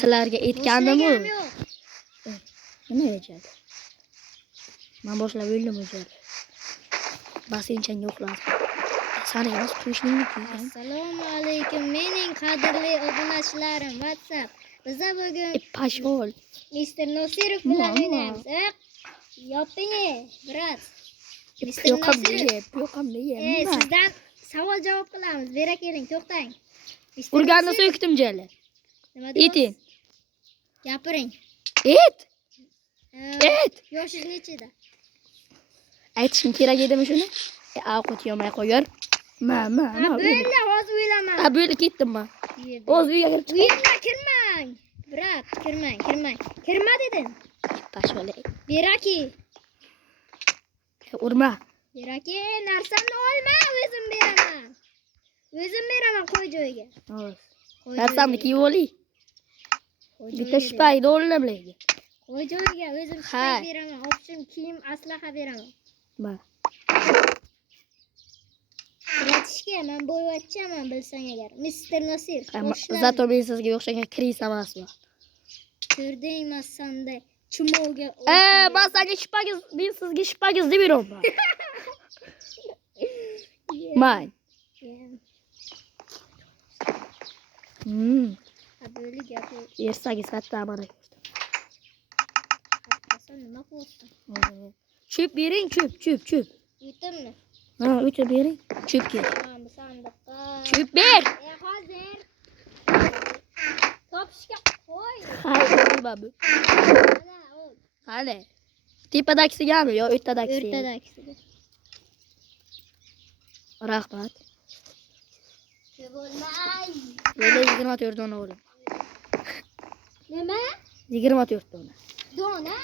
Sizlarga aytgandim-ku. Boshligim yo'q. Nima yechadi? Men boshlab o'ldim o'jar. Basenchanga uxladim. Sana emas, qo'shningni. Assalomu alaykum mening qadrli obunachilarim WhatsApp. Biza bugun Pashol. Mr. Nosirov bilan o'ynaymiz. Yoping, brat. Yo'qam deya. Sizdan savol javob qilamiz. Bera keling, to'xtang. Urganda so'kdim jali. Nima deysiz? Eting. Gapiring. Et. Yoshingiz nechida? Aytishim kerak edimi shuni? Ovqat yemay qo'yar. Bo'ldi, hozir o'ylaman. Bo'ldi ketdim men. O'z uyga kirib chiqdim. Uyga kirmang. Brat, kirmang. Kirma dedim. Pashol. Beraki. Urma. Beraki, narsamni olma, o'zim beraman qo'y joyiga. Narsamni kiyib oling. Bitta shpayni o'rnamlaydi. Qo'y joyiga o'zim shpay beraman, opshim kiyim, aslaha beraman. Ma. Bratishga men bo'yvachchaman bilsang agar. Mr. Nosir. Zato men sizga o'xshagan kris emasman. Ko'rdingmi sanda chumovga. Men sizga shpagiz deb beraman. Man. Böyle gap. Yersagiz katta mana. Sen nima qilyapsan? Çöp bering, çöp. Yetimmi? Ha, o'tib bering. Çöp kerak. Bu sandiqqa. Çöp ber. Hozir. Topishga qo'y. Nima bu? Qani? Tepadagisiga yo o'rtadagisiga? O'rtadagisiga. Rahmat. Ko'p bo'lmay. Böyle 24 dona oldu. Nima? 24 dona. Dona?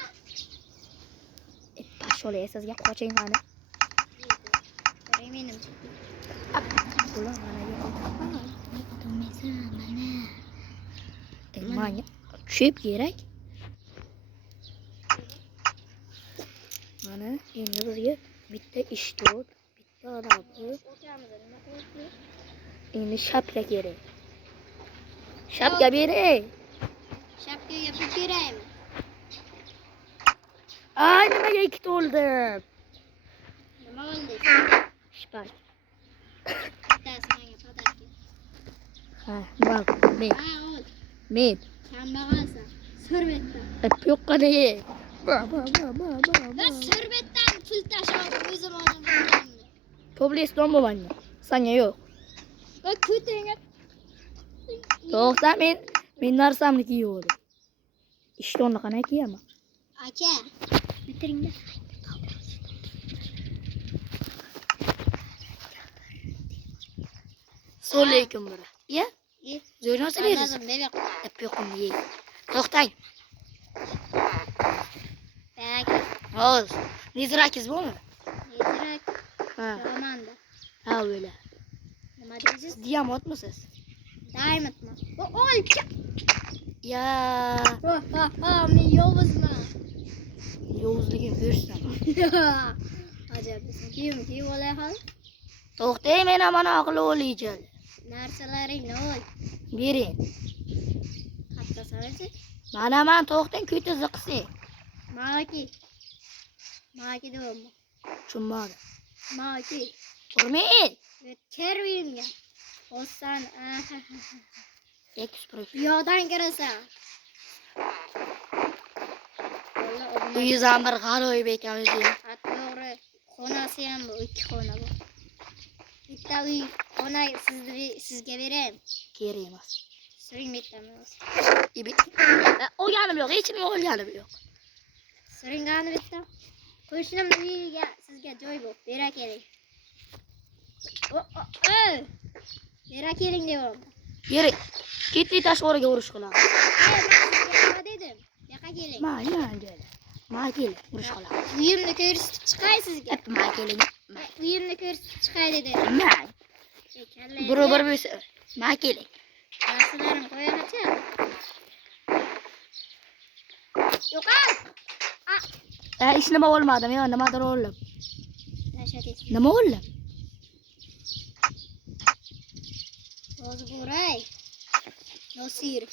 Pashole sizga qoching qani. Menim. Ular mana yo'q. Mana. Çöp kerak. Mana endi bizga bitta ishtot, bitta araba. Endi shapka kerak. Shapka bering. Shapkaga pul beraymi? Ay nimaga ikkita oldim? Nima oldi? Shpay. Bittasi menga podarka. Ha, bak, men. Ol. Men. Kambag'alsan. Sorbetdan. Yo'qqani. Ba. Ben sorbetdan pul tashib o'zim olaman. Pobliston bo'lmanga. Sanga yo'q. Bak ko'tanga. To'xta men narsamni kiyib oldim. Ishtonni qana kiyaman. Aka, bitiringda. Assalomu bura. Ya? Zo'r narsa berasiz. Lazım bebek. Yo'qim ye. To'xtang. Bak. Hoz. Nizrakiz bormi? Nizrak. Ha. Romanda. Ha böyle. Nima deysiz? Diamantmisiz? Diamondmi? Ol. Ya. Men yovuzman. Yovuzligim ko'rsam. Ajab. Kiyim olay hal. To'xtang, men mana aql o'layjal. Narsalaringni ol. Bering. Katta sarasi. Mana men to'xtang, ko'ta ziqsi. Maki deyapman. Tushunmadi. Maki. Urmang. Kervimga. Ossan. Ekspres. Yo'dan kirasan. Uyingiz ham bir g'aroyib ekan o'zi. To'g'ri. Xonasi ham bu, 2 xona bor. Bitta uy, xona sizga berayim. Kerak emas. Siring bittami? Olganim yo'q, hech nima olganim yo'q. Siringani bitta. Qo'shnim uyiga sizga joy bor. Bera keling. Bera keling deyapman. Yeri. Ketli tashqariga urush qilamiz. Nima dedim? Yoqqa keling. Ma keling, urush qilamiz. Uyimni ko'rsatib chiqay sizga. Ma keling. Uyimni ko'rsatib chiqay dedim. Ma. Bir bo'lsa. Ma keling. Narsalarim qo'yacha. Yo'qol. Hech nima olmadim, yo nimadir oldim. Nashatet. Nima oldim? Hozir bo'ray. Nosir.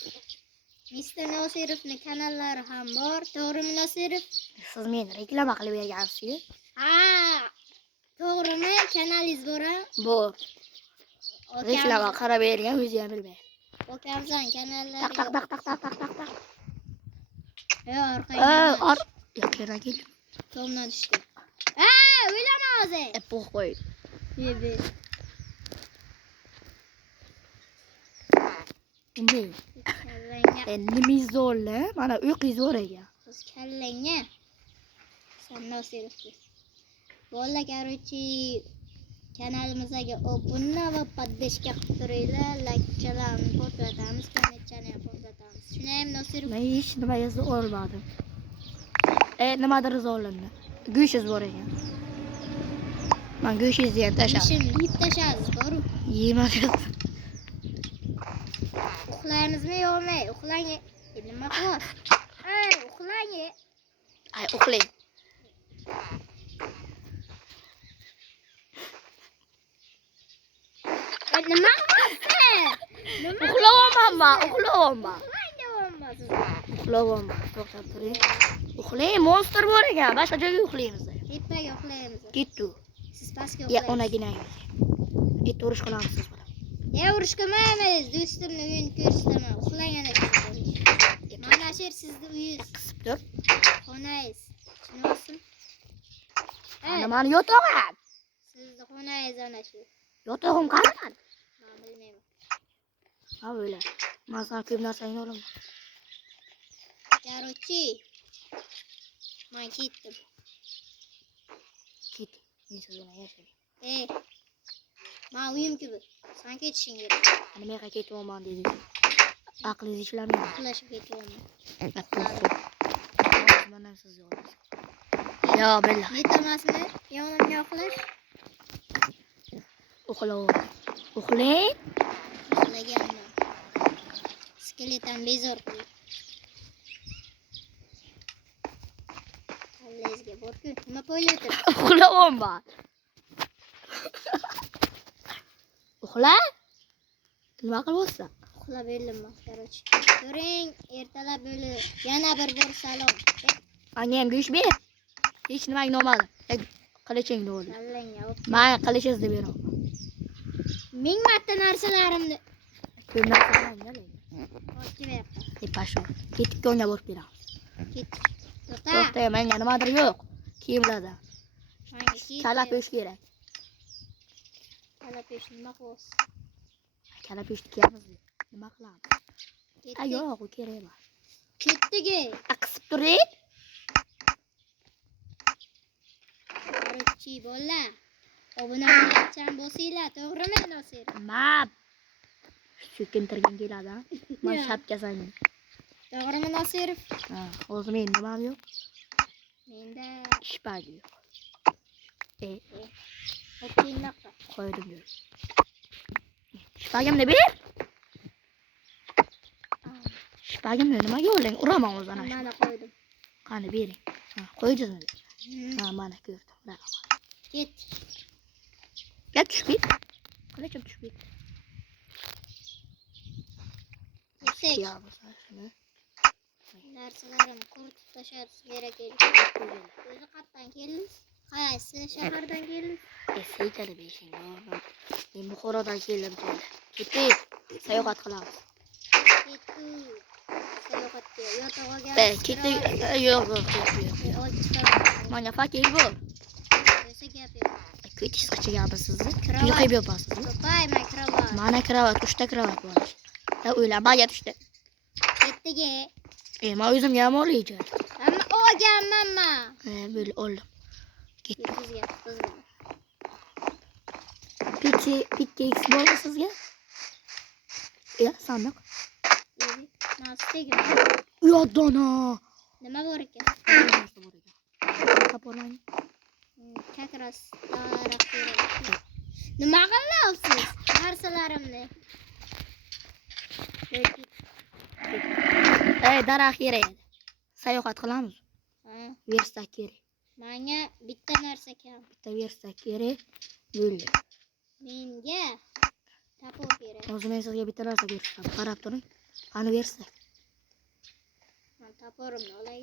Mr. Nosirevning kanallari ham bor. To'g'rimi Nosirov? Siz meni reklama qilib bergansiz-ku. Ha, to'g'rimi? Kanalingiz bor-a? Bor. Reklama qarab bergan o'zi ham bilmaydi. Okamzon kanallari. Tak tak tak tak tak tak tak. Yo'q, Ya kerak edi. tomdan tushdi. O'ylama hozir. Po'q qo'y. Yedi. Endi Kallangga. nima zo'rla? Mana uyqi zo'r ekan. O'z kallangga. Sen Nosirevga. Bola короче kanalimizga obuna va podpishka qilib turinglar. Like-chalarni ko'rsatamiz, kommentlarni ham ko'rsatamiz. Shunaymi Nosirov? Men hech nima yoza olmadim. Nimadir zo'rlandi. Go'sht bor ekan. Men go'shingizni ham tashladim. Ishim yeb tashasiz, boru. Yemadim. Uxlaymizmi yo'qmi? Uxlang. Nima qilyapsiz? Uxlang. Ay, uxlang. Nima qilyapsiz? Uxlayapman. Uxlang deyapsiz. Uxlayapman. To'xtab turing. Uxlang, monster bor ekan. Boshqa joyga uxlaymiz. Tepaga uxlaymiz. Ketdi. Siz pastga Ya uxlaysiz. onaginangiz. Urush qilamiz siz bilan. Urush qilmaymiz. Do'stimni uyini ko'rsataman. Uxlang ana shu. Mana shu sizni uyingiz. Qisib tur. Xonangiz. Tushunasizmi? Ana mani yotog'im. Sizni xonangiz ana shu. Yotog'im qanaqa? Men bilmayman. Ha böyle. Men sana ko'p narsani olaman. Короче, men ketdim. Ket. Men siz bilan yashayman. Men uyim gibi. Sen ketishing kerak. Nimaga ketyapman dedingiz? Aqlingiz ishlamaydi. Uxlashib ketyapman. Mana siz yolg'iz. Ya billah. Netamasmi? Yonimga uxlash. Uxlang. Uxlaganman. Skeleton bezor qildi. Kallangizga bor-ku. Nima poylayapti? Uxlayapman. Uxla. Nima qilyapsan? Uxlab o'ldim, короче. Ko'ring, ertalab bo'lib yana bir bor salom. Menga ham go'sht ber. Hech nimaga olmadim. Qilichingni oldi. Kallangga op. Men qilichingizni beraman. Ming marta narsalarimni Ko'p narsalarni oladi. olib beribdi. Pasho. Ketib o'ynab borib beramiz. Ketdik. To'xta, menga nimadir yo'q. Kiyimlarda. Menga ketdik. Kalapesh kerak. Kalapesh nima qilyapsiz? Kalapesh kiyamiz. Nima qilamiz? Ketdik. Yo'q, u kerak emas. Ketdik. Qisib turing. Короче, bolalar. Obunachilar bo'lsanglar, to'g'rimi Nosir? Map. Sekintirgan keladi. Men shapkasini. To'g'rimi Nosirov? Ha, o'zi men nimam yo'q. Menda Shpag yo'q. o'tkinmoqda. Qo'ydim yo'q. Shpagimni ber. Shpagimni nimaga oling? Uraman o'zini. Mana qo'ydim. Qani bering. Ha, qo'ydingizmi? Ha, mana ko'rdim. Rahmat. Ket. Gel tushib ket. Qilichim tushib ket. Yuksak. Ya bo'lsa shuni. Narsalarimni quritib tashlash kerak edi. O'zi qayerdan keldingiz? Qaysi shahardan keldingiz? Esaytadi beshing. Men Buxorodan keldim. Ketdik. Sayohat qilamiz. Ketdik. Sayohatga yotog'iga. Ketdik. Yo'q, yo'q. Olib chiqaman. Menga fakir bor. O'zi gap yo'q. Ko'chish qichigami sizni? Kravat. Yo'qib yopasizmi? Topayman kravat. Mana kravat, 3 ta kravat bor. Ya o'ylamaga tushdi. Ketdik. Men o'zimga ham olishim. Hamma olganman. Böyle oldim. Ketdim. Bizga bizga. Pitti X bo'ldi sizga? Ya, sandiq. Nasdagi. Yodona. Nima bor ekan? Kapolang. Как раз nima qilyapsiz? Narsalarimni. Daraxt kerak edi. Sayohat qilamiz. Verstak kerak. Menga bitta narsa kam. Bitta verstak kerak. Bo'ldi. Menga tapo kerak. O'zi men sizga bitta narsa berishim. Qarab turing. Qani verstak. Toporimni olay.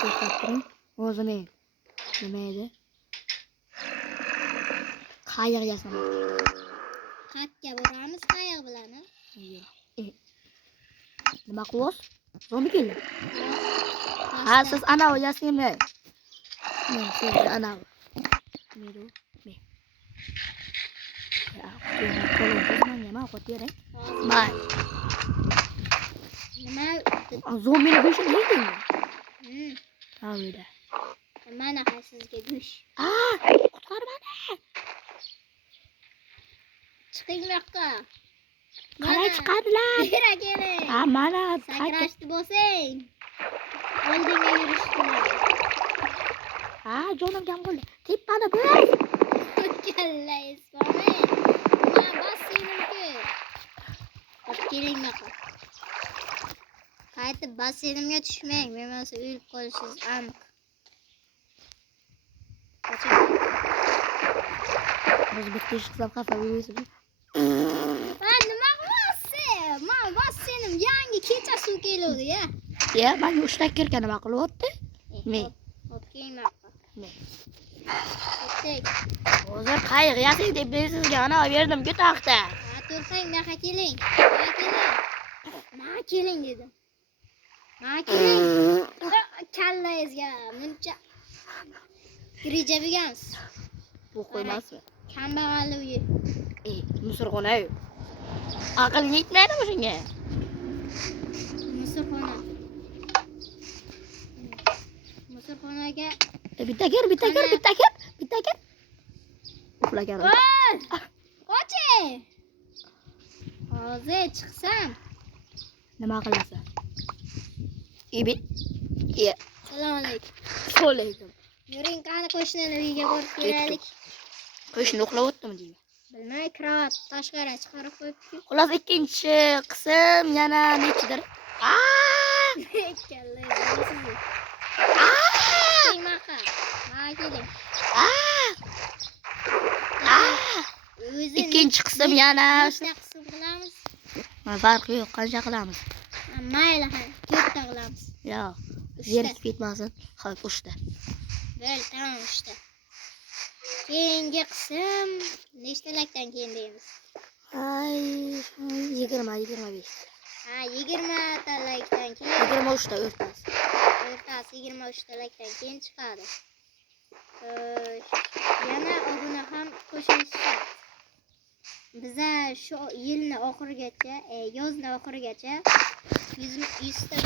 To'xtab turing. O'zim nima edi? Qayiq yasamoq. Qatga boramiz qayiq bilan. Nima qilyapsiz? Zombi keldi. Ha, Pasta. siz ana yasangmi? Men siz ana. Mero. Men. Ya, qo'lim nima qo'yib May. Nima? Zombini go'shini yedingmi? Ha, uyda. Mana sizga go'sh. Qutqar meni. Chiqing bu yoqqa. Qara chiqadilar. Bera keling. Ha, mana Sakrashni bosing. Oldinga yurishdilar. Ha, jonim kam bo'ldi. Tepani bo'l. Kalla isfami. Men bassenimga. Hop keling yoqqa. Qaytib bassenimga tushmang. Men bo'lsa o'lib qolishingiz aniq. Biz bitta ish qilsam xafa bo'lasiz. Nima qilyapsiz? Men bassenim yangi kecha suv keladi ya. Ya, menga 3 ta kirka nima qilyapti? Men. Hop keling yoqqa. Men. Ketdik. Hozir qayiq yasang deb men sizga ana berdim-ku taqda. Ha, turqang, buyoqqa keling. Keling dedim. Keling. Kallangizga muncha reja bo'lgansiz. Bu qo'ymasmi? Kambag'allik uyi. Musurxona-yu. Aql yetmaydimi shunga? Musurxonaga Bitta kir. Uxlagan. qoching. Hozir chiqsam. Nima qilasan? Assalomu alaykum. Alaykum. Yuring, qani qo'shnining uyiga borib kelaylik. Qo'shni uxlayaptimi deyman. Bilmay, kravat tashqari chiqarib qo'yibdi. Xullas ikkinchi qism yana nechidir? Ikkinchi qism yana Nechta qism qilamiz? farqi yo'q, qancha qilamiz? Mayli, 4 ta qilamiz. Yo'q, zerikib ketmasin. Xo'p, 3 ta. Bo'ldi, tamom 3 ta. Keyingi qism nechtalikdan keyin deymiz? 20-25. Ha, 20 talikdan keyin. 23 ta o'rtasi. O'rtasi 23 talikdan keyin chiqadi. Yana obuna ham qo'shilish shart. Biza shu yilning oxirigacha, yozning oxirigacha 100 ta